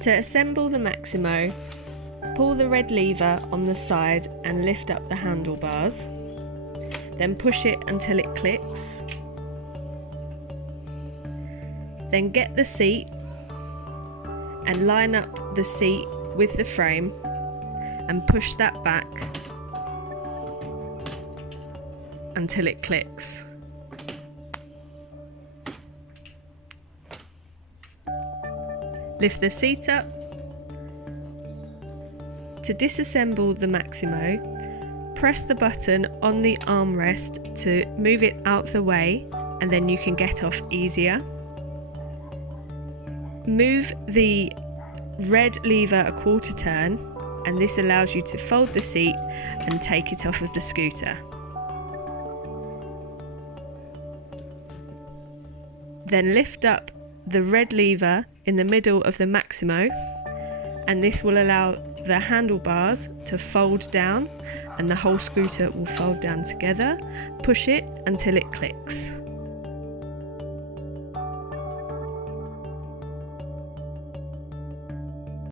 To assemble the Maximo, pull the red lever on the side and lift up the handlebars. Then push it until it clicks. Then get the seat and line up the seat with the frame and push that back until it clicks. Lift the seat up. To disassemble the Maximo, press the button on the armrest to move it out the way, and then you can get off easier. Move the red lever a quarter turn, and this allows you to fold the seat and take it off of the scooter. Then lift up the red lever in the middle of the Maximo, and this will allow the handlebars to fold down and the whole scooter will fold down together. Push it until it clicks.